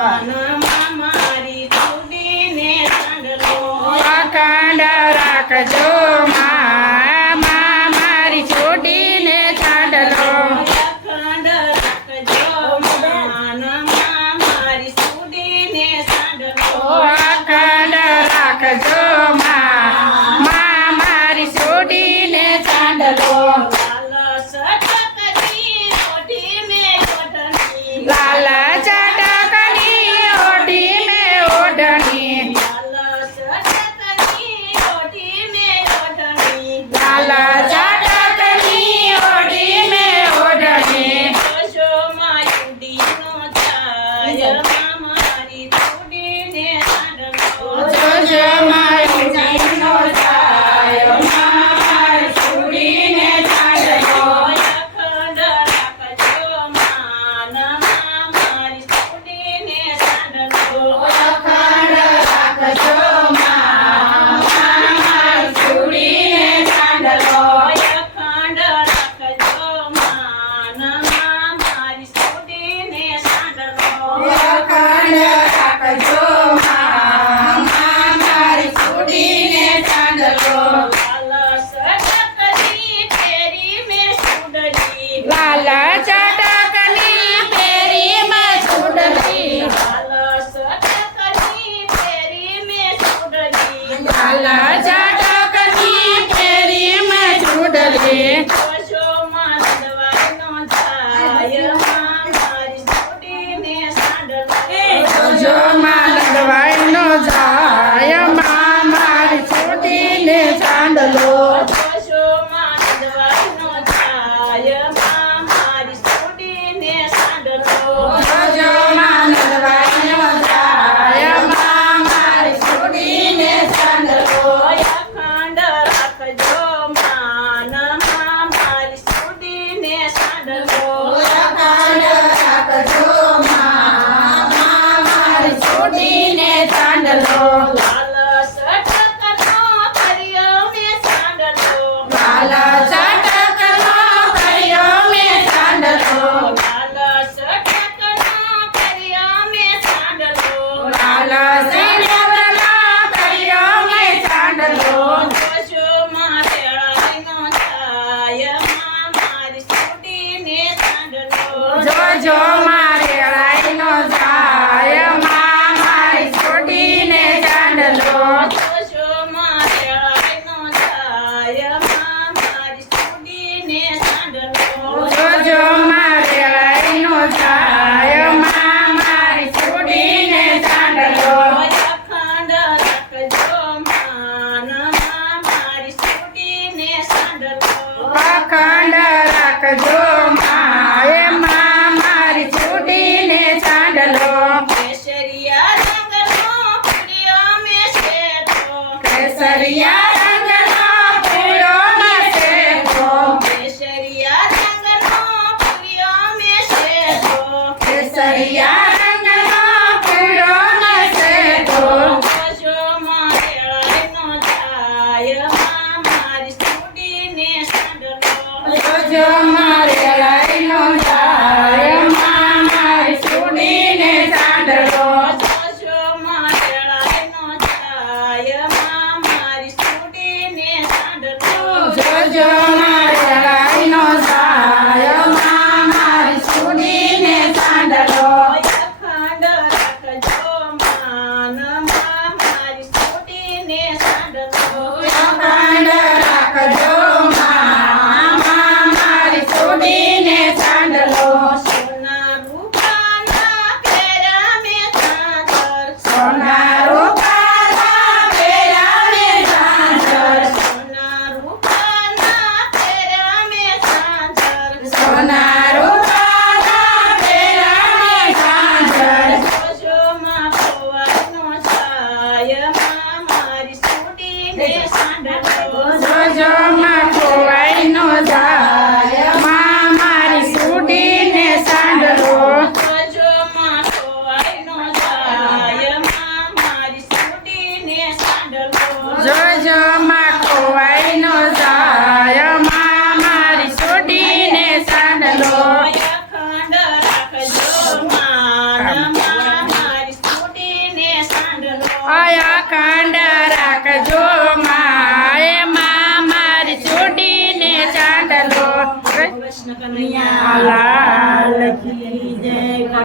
મારી છોડીને સાંડલો અખંડ રાખજો માં મારી છોડીને સાંડલો અખંડ રાખજો મારી છોડીને સાંડલો અખંડ રાખજો માં મારી છોડીને સાંડલો લાલ સટકની ઓઢી મેં ઓઢણી લાલ ચટકની ઓઢી મેં ઓઢણી લાલ સટકની ઓઢી મેં ઓઢણી લાલ ચટકની ઓઢી મેં ઓઢણી જોજો માયુડીનો છાય મારી છોડીને સાંડલો જોજો માયુડીનો છાયો મારી છોડીને સાંડલો અખંડ રાખજો મારી છોડીને સાંડલો અખંડ રાખજો માં મારી છોડીને સાંડલો અખંડ રાખજો મારી છોડીને સાંડલો અખંડ રાખજો માં મારી છોડીને સાંડલો લાલ સટકની ફેરી મેં સુડલી લાલ ચટકની પેરી મેં સુડલી લાલ સટકની ફેરી મેં સુડલી લાલ ચટકની પેરી મેં સુડલી જોજો માનદવાનો છાય મારી છોડીને સાંડલો જો માં લંગવાઈનો જાય માં મારી છોડીને સાંડલો જોજો માનદવાનો છાય મારી છોડીને સાંડલો જો માં લંગવાઈનો જાય માં મારી છોડીને સાંડલો અખંડ રાખજો મારી છોડીને સાંડલો અખંડ રાખજો માં મારી છોડીને સાંડલો લાલ સટકનો કર્યો મેં સાંડલો લાલ ચટકનો કર્યો મેં સાંડલો લાલ સટકનો કર્યો મેં સાંડલો લાલ ચટકનો કર્યો મેં સાંડલો જોજો મારેળાનો છાય મારી છોડીને સાંડલો જોજો મારે રાઈનો જાય માં મારી છોડીને સાંડલો જોજો મારેળાનો છાય મારી છોડીને સાંડલો જોજો મારે રાઈનો જાય માં મારી છોડીને સાંડલો અખંડ રાખજો મારી છોડીને સાંડલો અખંડ રાખજો માએ માં મારી છોડીને સાંડલો કેસરિયા રંગનો ફૂલ્યો મેં શેઠો કેસરિયા રંગનો ફૂલો મેં શેઠો કેસરિયા રંગનો ફૂલ્યો મેં શેઠો કેસરિયા રંગનો ફૂલો મેં શેઠો જોજો મારેળાનો છાય મારી છોડીને સાંડલો જોજો મારે રાઈનો જાય માં મારી છોડીને સાંડલો જોજો મારેળાનો છાય મારી છોડીને સાંડલો જોજો મારે રાઈનો જાય માં મારી છોડીને સાંડલો અખંડ રાખજો મારી છોડીને સાંડલો અખંડ રાખજો માં મારી છોડીને સાંડલો સોના રૂપાના ફેરા મેં ચાદર સોના રૂપાના પેરા મેં ઝાંઝર સોના રૂપાના ફેરા મેં ચાદર સોના રૂપાના પેરા મેં ઝાંઝર જોજો માં ભવાનો છાય મારી છોડીને સાંડલો જોજો માં ખોવાઈનો જાય માં મારી છોડીને સાંડલો જોજો માં ખોવાયનો છાય મારી છોડીને સાંડલો જોજો માં ખોવાઈનો જાય માં મારી છોડીને સાંડલો અખંડ રાખજો મારી આયા ખંડ રાખજો માએ માં મારી છૂટીને ચાંદલો કૃષ્ણ કનૈયા લાલ કી જય.